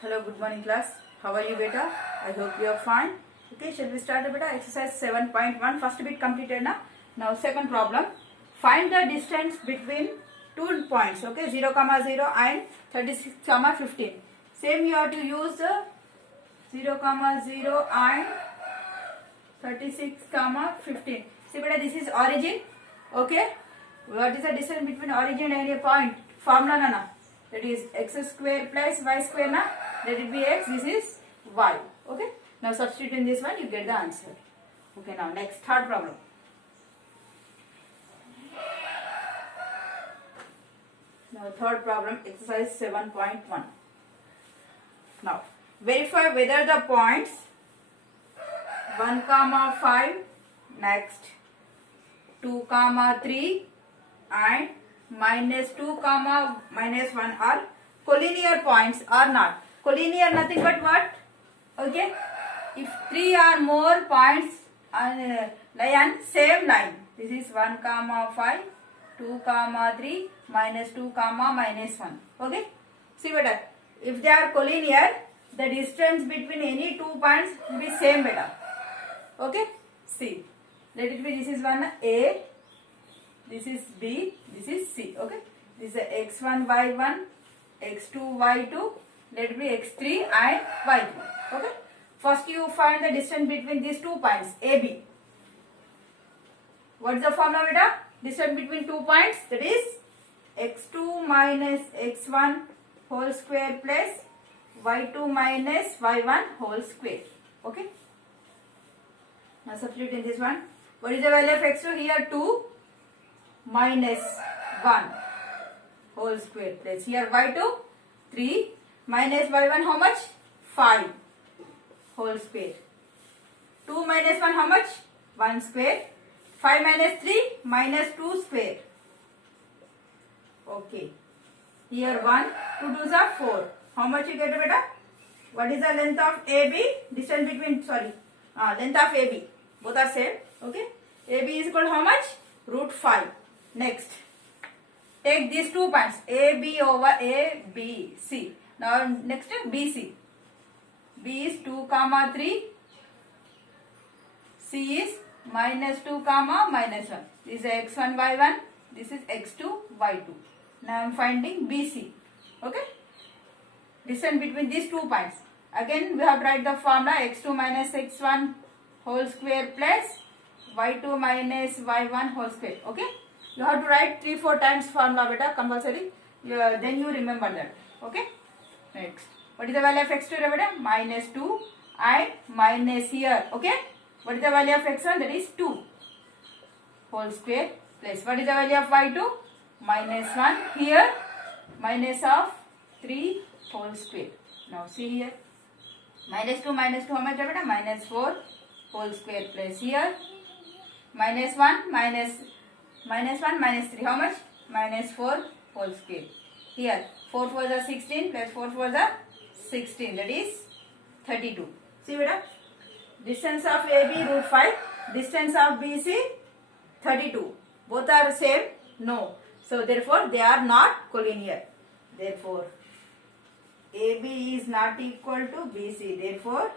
Hello, good morning class. How are you beta? I hope you are fine. Okay, shall we start beta? Exercise 7.1. First bit completed na. Now second problem. Find the distance between two points. Okay, 0, 0 and 36, 15. Same you have to use the 0, 0 and 36, 15. See beta, this is origin. Okay. What is the distance between origin and a point? Formula na. That is x square plus y square na. Let it be x. This is y. Okay. Now substitute in this one, you get the answer. Okay. Now next third problem. Now third problem, exercise 7.1. Now verify whether the points 1, 5, next 2, 3 and -2, -1 are collinear points or not. Collinear nothing but what? Okay. If 3 or more points lie on same line. This is 1, 5, 2, 3, -2, -1. Okay. See beta. If they are collinear, the distance between any two points will be same beta. Okay. See. Let it be, this is one A, this is B, this is C. Okay. This is x1, y1, x2, y2, let it be x3 and y3. Okay. First you find the distance between these two points AB. What is the formula beta? Distance between two points, that is x2 minus x1 whole square plus y2 minus y1 whole square. Okay. Now substitute in this one. What is the value of x2? Here 2 minus 1 whole square plus here y2 3 minus y1 how much? 5 whole square. 2 minus 1 how much? 1 square. 5 minus 3 minus 2 square. Okay. Here 1, 2 2s are 4. How much you get beta? What is the length of AB? Distance between, length of AB. Both are same. Okay. AB is equal to how much? √5. Next. Take these 2 points. AB over ABC. Now next BC. B is 2, 3. C is -2, -1. This is x1, y1. This is x2, y2. Now I am finding BC. Okay. Distance between these 2 points. Again we have to write the formula x2 minus x1 whole square plus y2 minus y1 whole square. Okay. You have to write 3-4 times formula beta compulsory. Then you remember that. Okay. Next. What is the value of x2 beta? -2 and minus here. Okay. What is the value of x1? That is 2 whole square plus what is the value of y2? -1 here minus of 3 whole square. Now see here. -2 how much beta? -4 whole square plus here -1 minus 3 how much? -4 whole square. Here 4 4s are 16 plus 4 4s are 16, that is 32. See beta, distance of AB √5, distance of BC 32. Both are same? No. So therefore they are not collinear. Therefore AB is not equal to BC. Therefore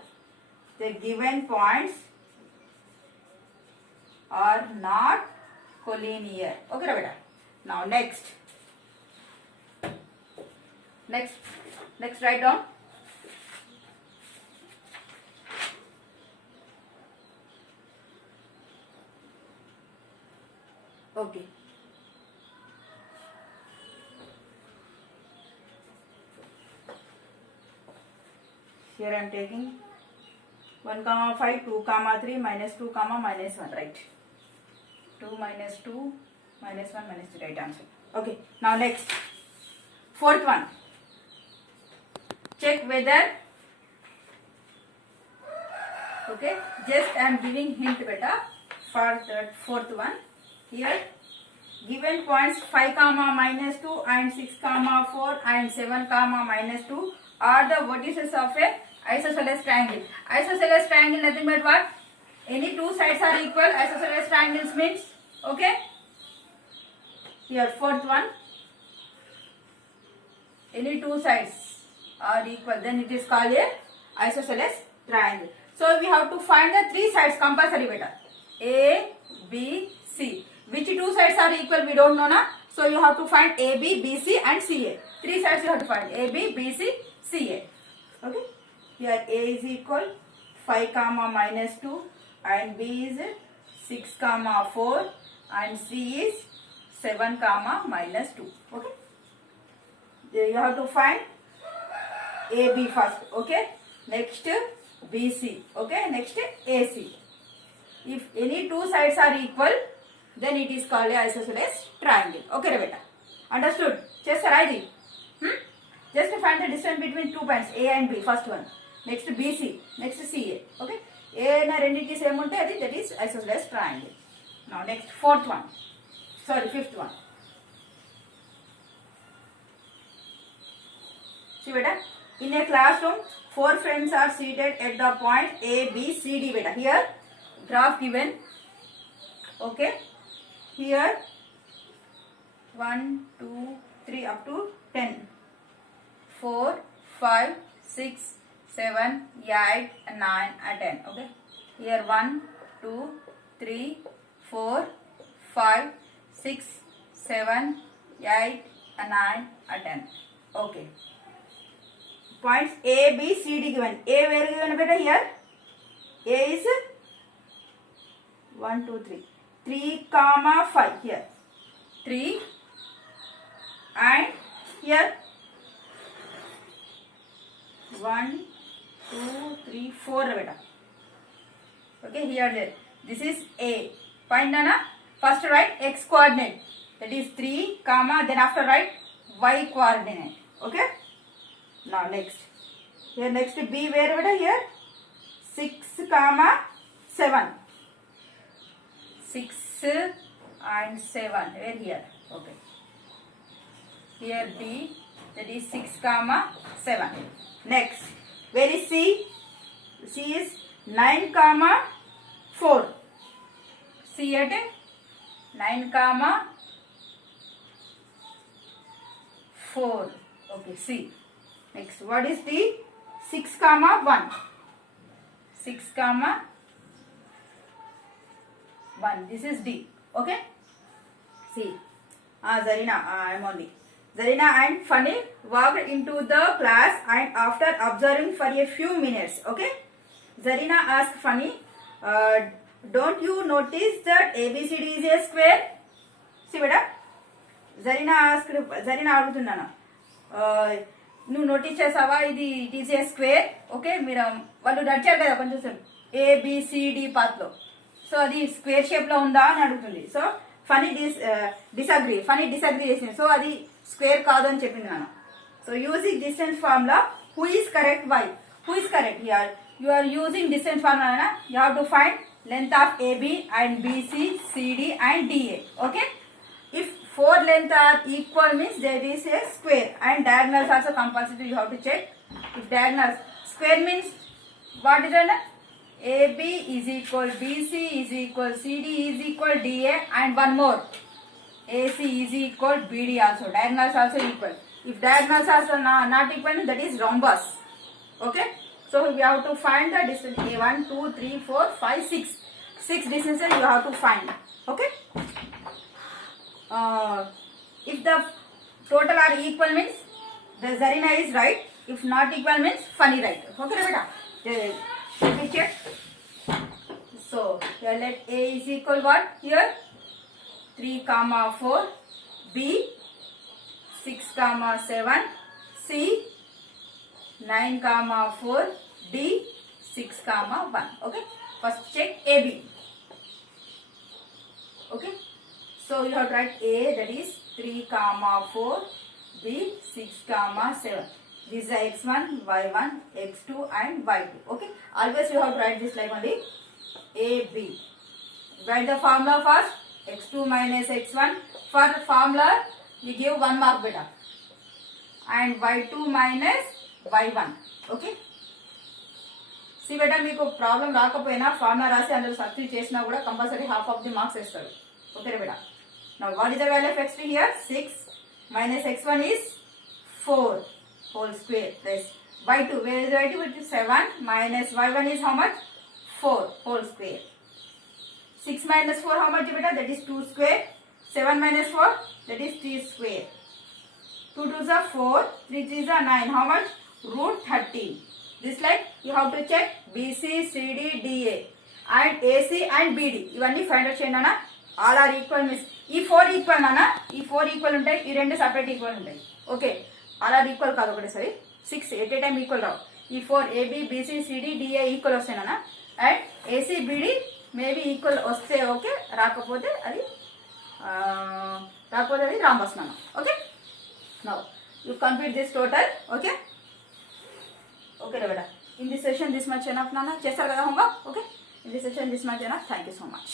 the given points are not collinear. Okay beta. Now next write down. Okay. Here I am taking 1, 5, 2, 3, -2, -1, right? 2 minus 2 minus 1 minus 3, right answer. Okay. Now next. Fourth one. Check whether. Okay. Just I am giving hint beta for that fourth one. Here given points 5, -2 and 6, 4 and 7, -2 are the vertices of a isosceles triangle. Isosceles triangle nothing but what? Any two sides are equal. Isosceles triangles means, okay. Here fourth one. Any two sides are equal, then it is called a isosceles triangle. So we have to find the three sides compulsory beta. A, B, C. Which two sides are equal we don't know na. So you have to find A, B, B, C and C, A. Three sides you have to find A, B, B, C, C, A. Okay. Here A is equal 5 comma minus 2 and B is 6 comma 4 and C is 7 comma minus 2. Okay. You have to find AB first. Okay. Next BC. Okay. Next AC. If any two sides are equal, then it is called a isosceles triangle. Okay, beta. Understood? Just write it. Just find the distance between 2 points A and B. First one. Next BC. Next CA. Okay. A na renditi same unte adi that is isosceles triangle. Now next fifth one. See beta. In a classroom, 4 friends are seated at the point A, B, C, D beta. Here graph given. Okay. Here 1, 2, 3 up to 10. 4, 5, 6, 7, 8, 9 and 10. Okay. Here 1, 2, 3, 4, 5, 6, 7, 8, 9 and 10. Okay. Points A, B, C, D given. A where given beta here? A is 1, 2, 3. 3 comma 5 here. 3 and here 1, 2, 3, 4 beta. Okay, here there. This is A. Find Nana. First write X coordinate. That is 3 comma then after write Y coordinate. Okay. Now next. Here next B where beta here? 6 comma 7. 6 and 7 where here? Okay. Here D, that is 6 comma 7. Next, where is C? C is 9 comma 4. C at 9 comma 4. Okay, C. Next, what is D? 6 comma 1. 6 comma 1. This is D. Okay. See. Zarina. I am only. Zarina and Funny walked into the class and after observing for a few minutes. Okay. Zarina asked Funny, don't you notice that ABCD is a square? See beta. Zarina adugutunnanu. నువ్వు notice చేసావా ఇది it is a square okay మీరు వాళ్ళు నడిచారు కదా కొంచెం A B C D పాత్లో so అది స్క్వేర్ షేప్ లో ఉందా అని అడుగుతుంది సో ఫనీ డిసగ్రీ చేసింది సో అది స్క్వేర్ కాదు అని చెప్పింది నాన్న so using distance formula who is correct why who is correct here you are using distance formula you have to find length of AB and BC, CD and DA. Okay. If 4 length are equal means there is a square and diagonals also compulsory you have to check. If diagonals square means what is it? AB is equal BC is equal CD is equal DA and one more AC is equal BD also. Diagonals also equal. If diagonals are not equal that is rhombus. Okay. So we have to find the distance A1, 2, 3, 4, 5, 6. 6 distances you have to find. Okay. If the total are equal means the Zarina is right. If not equal means Funny right. Okay, beta. Let me check. So here let A is equal what? Here 3 comma 4, B 6 comma 7, C 9 comma 4, D 6 comma 1. Okay. First check AB. Okay. So you have to write A that is 3 comma 4, B 6 comma 7. These are x1, y1, x2 and y2. Okay. Always you have to write this like only AB. Write the formula first. X2 minus x1. For the formula we give 1 mark beta. And y2 minus y1. Okay. See beta meeku problem రాకపోయినా formula రాసి అందులో substitute చేసినా కూడా compulsory half of the marks ఇస్తారు okay బేటా now what is the value of x3 here 6 minus x1 is 4 whole square plus y2, where is y2? Which is 7 minus y1 is how much? 4 whole square. 6 minus 4 how much beta? That is 2 square. 7 minus 4, that is 3 square. 2 2s are 4, 3 3s are 9. How much? Root 13. This like you have to check BC, CD, DA and AC and BD. ఇవన్నీ find out చేయండి అన్న. All are equal means ఈ 4 equal అన్న, ఈ 4 equal ఉంటాయి, ఈ రెండు separate equal ఉంటాయి. ఓకే, ఆల్ ఆర్ ఈక్వల్ కాదు ఒకటేసారి 6 ఎట్ ఏ టైం ఈక్వల్ రావు. ఈ 4 AB, BC, CD, DA equal వస్తాయి అన్న. And AC, BD maybe equal వస్తే ఓకే, రాకపోతే అది రాంబస్ నాన్న. Okay, now you complete this total. Okay okay beta, in this session this much enough నాన్న. చేస్తారు కదా homework? Okay, in this session this much enough. Thank you so much.